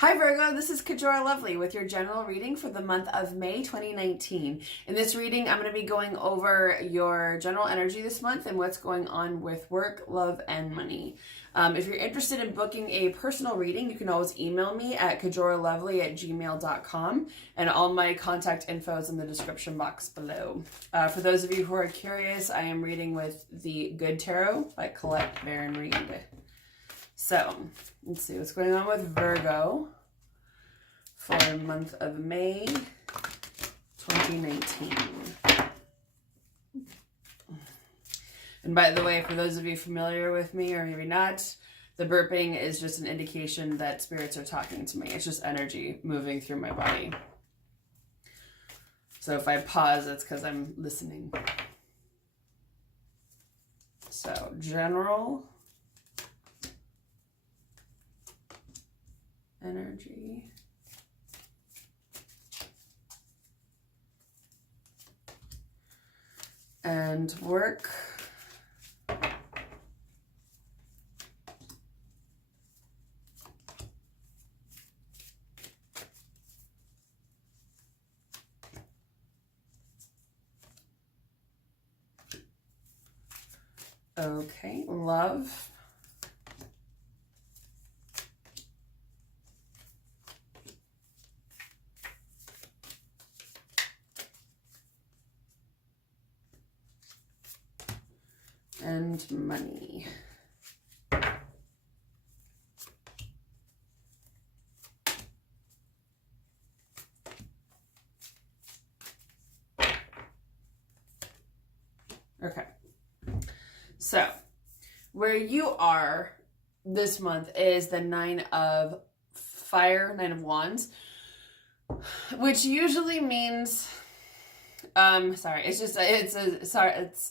Hi Virgo, this is Kajora Lovely with your general reading for the month of May 2019. In this reading, I'm going to be going over your general energy this month and what's going on with work, love, and money. If you're interested in booking a personal reading, you can always email me at kajoralovely@gmail.com, and all my contact info is in the description box below. For those of you who are curious, I am reading with the Good Tarot by Colette Baron Reed. So, let's see what's going on with Virgo for the month of May 2019. And by the way, for those of you familiar with me, or maybe not, the burping is just an indication that spirits are talking to me. It's just energy moving through my body. So if I pause, it's because I'm listening. So, general energy. And work. Okay, love. And money. Okay. So, where you are this month is the Nine of Fire, Nine of Wands, which usually means it's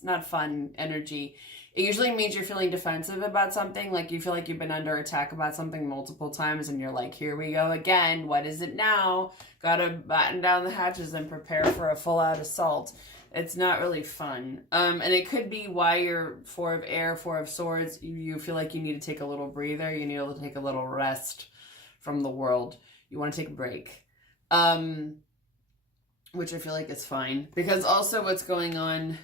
not fun energy. It usually means you're feeling defensive about something, like you feel like you've been under attack about something multiple times and you're like, here we go again, what is it now? Gotta batten down the hatches and prepare for a full-out assault. It's not really fun. And it could be why you're Four of Air, Four of Swords. You feel like you need to take a little breather. You need to take a little rest from the world. You want to take a break. Which I feel like is fine. Because also what's going on,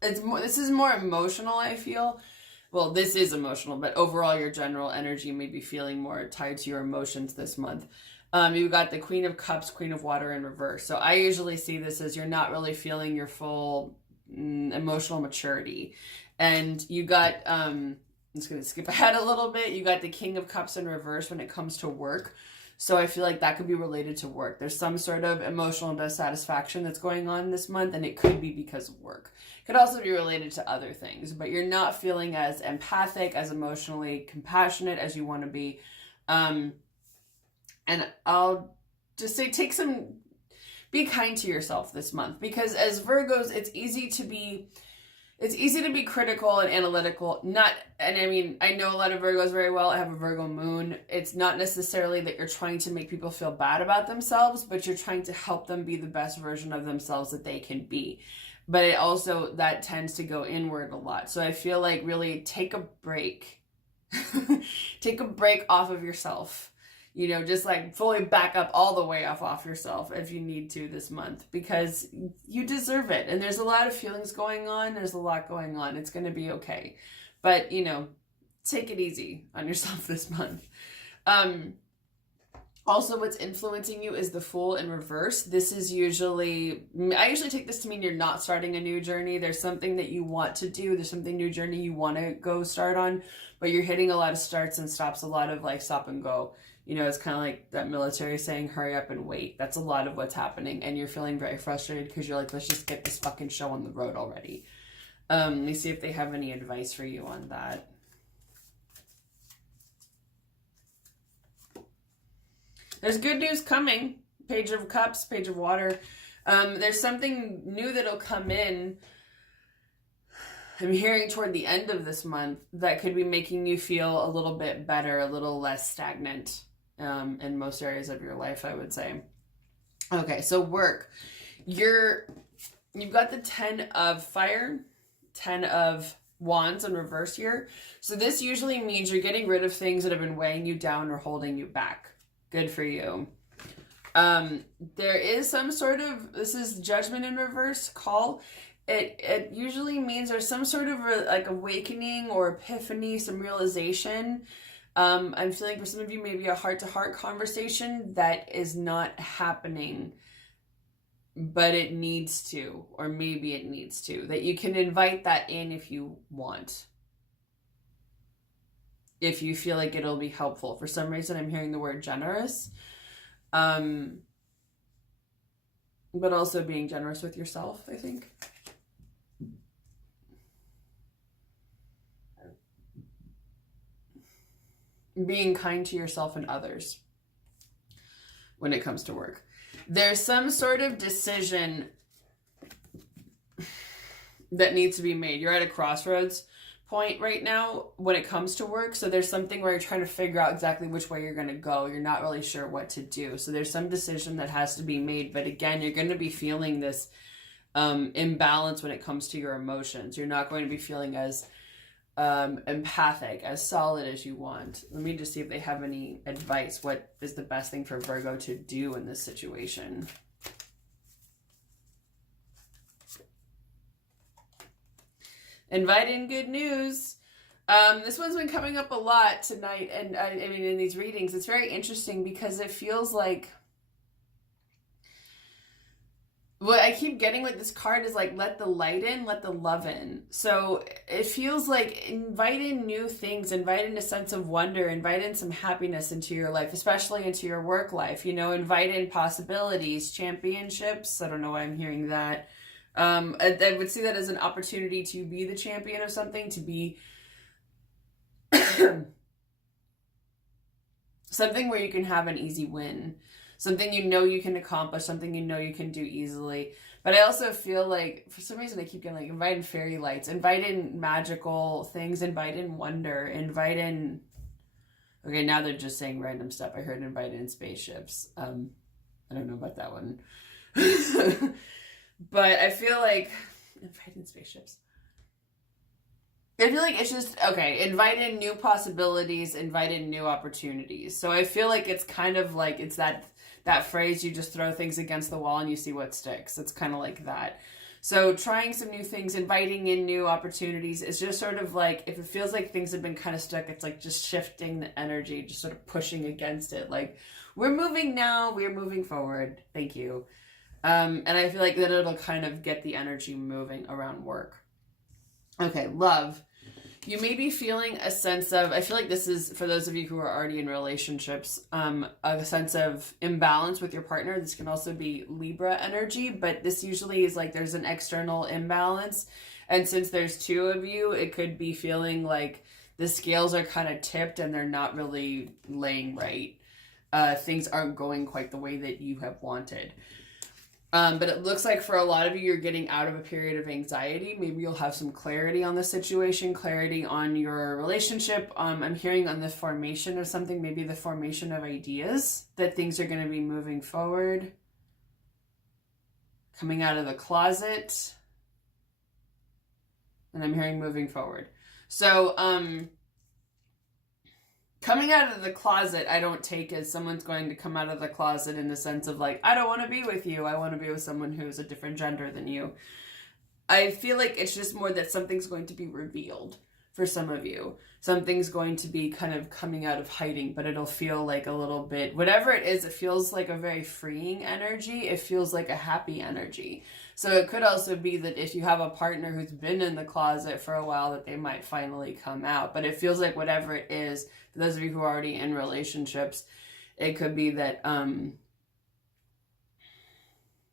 this is more emotional, I feel. Well, this is emotional, but overall your general energy may be feeling more tied to your emotions this month. You've got the Queen of Cups, Queen of Water in reverse. So I usually see this as you're not really feeling your full emotional maturity. And you got, I'm just going to skip ahead a little bit. You got the King of Cups in reverse when it comes to work. So I feel like that could be related to work. There's some sort of emotional dissatisfaction that's going on this month, and it could be because of work. It could also be related to other things, but you're not feeling as empathic, as emotionally compassionate as you want to be. And I'll just say be kind to yourself this month, because as Virgos, it's easy to be critical and analytical. I know a lot of Virgos very well. I have a Virgo moon. It's not necessarily that you're trying to make people feel bad about themselves, but you're trying to help them be the best version of themselves that they can be. But it also, that tends to go inward a lot. So I feel like really take a break. Take a break off of yourself. Just like fully back up all the way off yourself if you need to this month, because you deserve it. And there's a lot of feelings going on. There's a lot going on. It's going to be okay. But, take it easy on yourself this month. Also, what's influencing you is the Fool in reverse. I usually take this to mean you're not starting a new journey. There's something that you want to do. There's something new journey you want to go start on, but you're hitting a lot of starts and stops, a lot of like stop and go. It's kind of like that military saying, hurry up and wait. That's a lot of what's happening. And you're feeling very frustrated because you're like, let's just get this fucking show on the road already. Let me see if they have any advice for you on that. There's good news coming. Page of Cups, Page of Water. There's something new that'll come in. I'm hearing toward the end of this month that could be making you feel a little bit better, a little less stagnant in most areas of your life, I would say. Okay, so work. You've got the 10 of Fire, 10 of Wands in reverse here. So this usually means you're getting rid of things that have been weighing you down or holding you back. Good for you. There is some sort of, this is judgment in reverse call. It usually means there's some sort of like awakening or epiphany, some realization. I'm feeling for some of you maybe a heart-to-heart conversation that is not happening, but it needs to, or maybe it needs to, that you can invite that in if you want. If you feel like it'll be helpful. For some reason, I'm hearing the word generous. But also being generous with yourself, I think. Being kind to yourself and others when it comes to work. There's some sort of decision that needs to be made. You're at a crossroads point right now when it comes to work. So there's something where you're trying to figure out exactly which way you're going to go. You're not really sure what to do. So there's some decision that has to be made. But again, you're going to be feeling this imbalance when it comes to your emotions. You're not going to be feeling as empathic, as solid as you want. Let me just see if they have any advice. What is the best thing for Virgo to do in this situation? Invite in good news. This one's been coming up a lot tonight, and I mean in these readings. It's very interesting because it feels like what I keep getting with this card is like, let the light in, let the love in. So it feels like invite in new things, invite in a sense of wonder, invite in some happiness into your life, especially into your work life. You know, invite in possibilities, championships. I don't know why I'm hearing that. I would see that as an opportunity to be the champion of something, to be something where you can have an easy win. Something you know you can accomplish, something you know you can do easily. But I also feel like, for some reason, I keep getting like, invite in fairy lights, invite in magical things, invite in wonder, invite in... Okay, now they're just saying random stuff. I heard invite in spaceships. I don't know about that one. But I feel like... Invite in spaceships. I feel like it's just, okay, invite in new possibilities, invite in new opportunities. So I feel like it's kind of like, it's that phrase, you just throw things against the wall and you see what sticks. It's kind of like that. So trying some new things, inviting in new opportunities is just sort of like, if it feels like things have been kind of stuck, it's like just shifting the energy, just sort of pushing against it. Like, we're moving now, we're moving forward. Thank you. And I feel like that it'll kind of get the energy moving around work. Okay, love. You may be feeling a sense of, I feel like this is, for those of you who are already in relationships, a sense of imbalance with your partner. This can also be Libra energy, but this usually is like there's an external imbalance. And since there's two of you, it could be feeling like the scales are kind of tipped and they're not really laying right. Things aren't going quite the way that you have wanted. But it looks like for a lot of you, you're getting out of a period of anxiety. Maybe you'll have some clarity on the situation, clarity on your relationship. I'm hearing on the formation of something, maybe the formation of ideas, that things are going to be moving forward. Coming out of the closet. And I'm hearing moving forward. So, coming out of the closet, I don't take as someone's going to come out of the closet in the sense of like, I don't want to be with you. I want to be with someone who's a different gender than you. I feel like it's just more that something's going to be revealed for some of you. Something's going to be kind of coming out of hiding, but it'll feel like a little bit, whatever it is, it feels like a very freeing energy. It feels like a happy energy. So it could also be that if you have a partner who's been in the closet for a while, that they might finally come out. But it feels like whatever it is, for those of you who are already in relationships, it could be that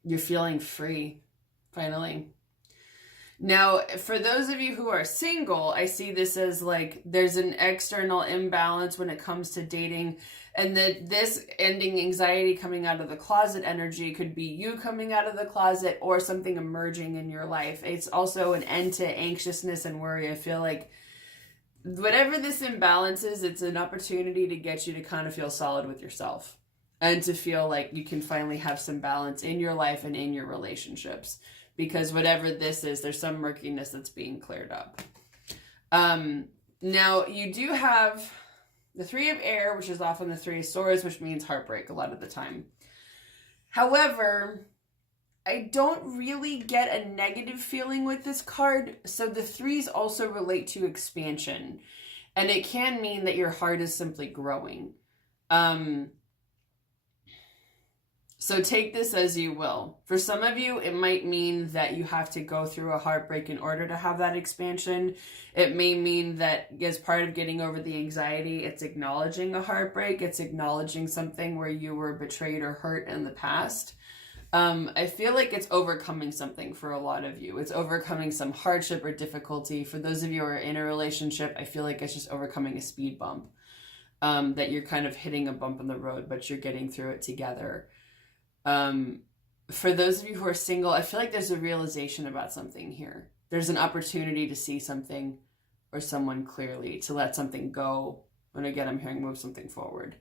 you're feeling free, finally. Now, for those of you who are single, I see this as like there's an external imbalance when it comes to dating, and that this ending anxiety coming out of the closet energy could be you coming out of the closet or something emerging in your life. It's also an end to anxiousness and worry. I feel like whatever this imbalance is, it's an opportunity to get you to kind of feel solid with yourself and to feel like you can finally have some balance in your life and in your relationships. Because whatever this is, there's some murkiness that's being cleared up. Now, you do have the Three of Air, which is often the Three of Swords, which means heartbreak a lot of the time. However, I don't really get a negative feeling with this card. So the threes also relate to expansion. And it can mean that your heart is simply growing. So take this as you will. For some of you, it might mean that you have to go through a heartbreak in order to have that expansion. It may mean that as part of getting over the anxiety, it's acknowledging a heartbreak. It's acknowledging something where you were betrayed or hurt in the past. I feel like it's overcoming something for a lot of you. It's overcoming some hardship or difficulty. For those of you who are in a relationship, I feel like it's just overcoming a speed bump. That you're kind of hitting a bump in the road, but you're getting through it together. For those of you who are single, I feel like there's a realization about something here. There's an opportunity to see something or someone clearly, to let something go. And again, I'm hearing move something forward.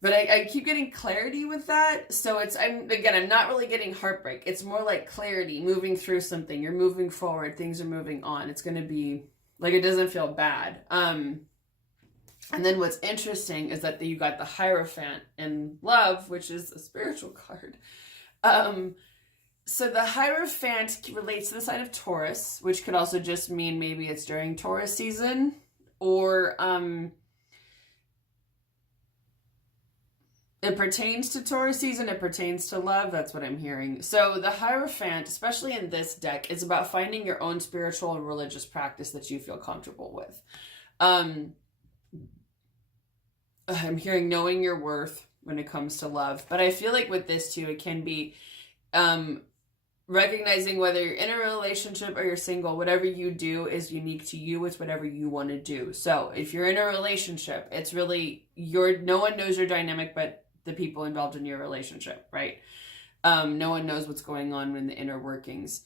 But I keep getting clarity with that. So I'm not really getting heartbreak. It's more like clarity, moving through something. You're moving forward. Things are moving on. It's going to be like, it doesn't feel bad. And then what's interesting is that you got the Hierophant in love, which is a spiritual card. So the Hierophant relates to the sign of Taurus, which could also just mean maybe it's during Taurus season, or it pertains to Taurus season, it pertains to love. That's what I'm hearing. So the Hierophant, especially in this deck, is about finding your own spiritual and religious practice that you feel comfortable with. I'm hearing knowing your worth when it comes to love. But I feel like with this too, it can be recognizing whether you're in a relationship or you're single, whatever you do is unique to you. It's whatever you want to do. So if you're in a relationship, it's really no one knows your dynamic but the people involved in your relationship, right? No one knows what's going on in the inner workings.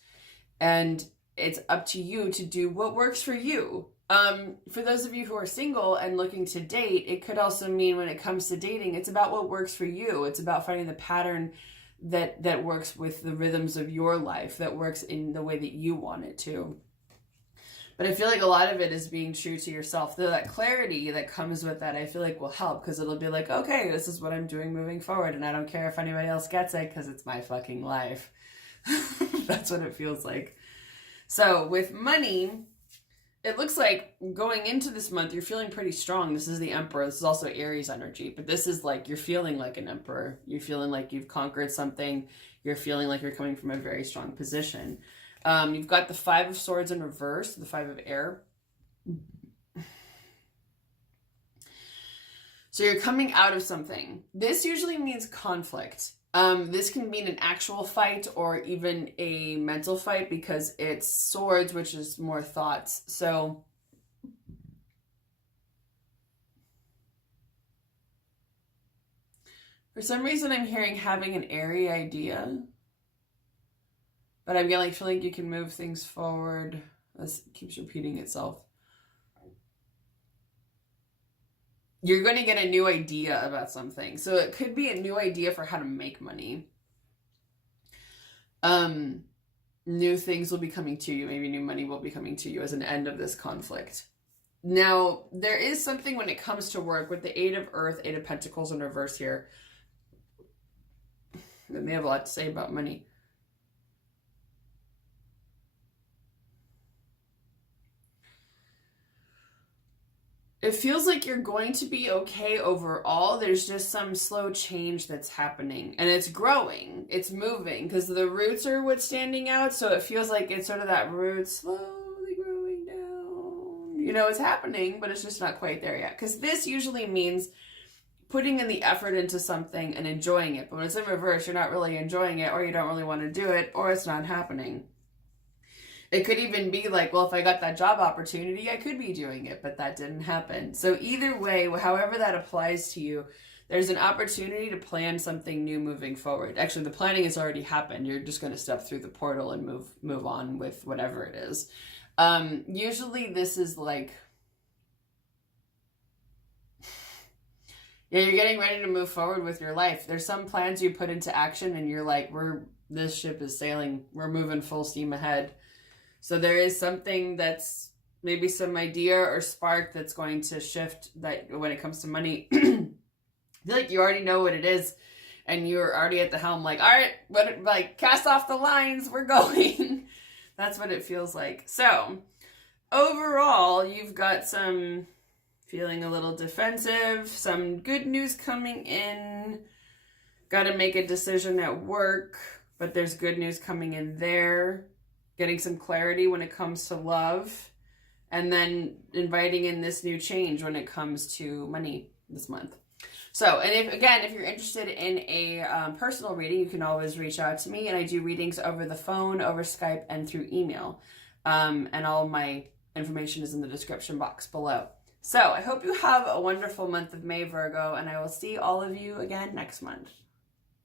And it's up to you to do what works for you. For those of you who are single and looking to date, it could also mean when it comes to dating, it's about what works for you. It's about finding the pattern that works with the rhythms of your life, that works in the way that you want it to. But I feel like a lot of it is being true to yourself. Though that clarity that comes with that, I feel like will help, because it'll be like, okay, this is what I'm doing moving forward, and I don't care if anybody else gets it because it's my fucking life. That's what it feels like. So with money, it looks like going into this month, you're feeling pretty strong. This is the Emperor. This is also Aries energy, but this is like, you're feeling like an Emperor. You're feeling like you've conquered something. You're feeling like you're coming from a very strong position. You've got the Five of Swords in reverse, the Five of Air. So you're coming out of something. This usually means conflict. This can mean an actual fight or even a mental fight, because it's swords, which is more thoughts. So for some reason, I'm hearing having an airy idea. But I'm like feeling you can move things forward. This keeps repeating itself. You're going to get a new idea about something. So it could be a new idea for how to make money. New things will be coming to you. Maybe new money will be coming to you as an end of this conflict. Now, there is something when it comes to work with the Eight of Earth, Eight of Pentacles in reverse here. That may have a lot to say about money. It feels like you're going to be okay overall. There's just some slow change that's happening. And it's growing. It's moving. Because the roots are what's standing out. So it feels like it's sort of that root slowly growing down. You know, it's happening, but it's just not quite there yet. Because this usually means putting in the effort into something and enjoying it. But when it's in reverse, you're not really enjoying it, or you don't really want to do it, or it's not happening. It could even be like, well, if I got that job opportunity, I could be doing it, but that didn't happen. So either way, however that applies to you, there's an opportunity to plan something new moving forward. Actually, the planning has already happened. You're just going to step through the portal and move on with whatever it is. Usually this is like, yeah, you're getting ready to move forward with your life. There's some plans you put into action and you're like, this ship is sailing. We're moving full steam ahead. So there is something that's maybe some idea or spark that's going to shift that when it comes to money. I feel like you already know what it is and you're already at the helm, like, all right, what, like, cast off the lines, we're going. That's what it feels like. So overall, you've got some feeling a little defensive, some good news coming in, got to make a decision at work, but there's good news coming in there, getting some clarity when it comes to love, and then inviting in this new change when it comes to money this month. So, and if you're interested in a personal reading, you can always reach out to me, and I do readings over the phone, over Skype, and through email. And all of my information is in the description box below. So I hope you have a wonderful month of May, Virgo, and I will see all of you again next month.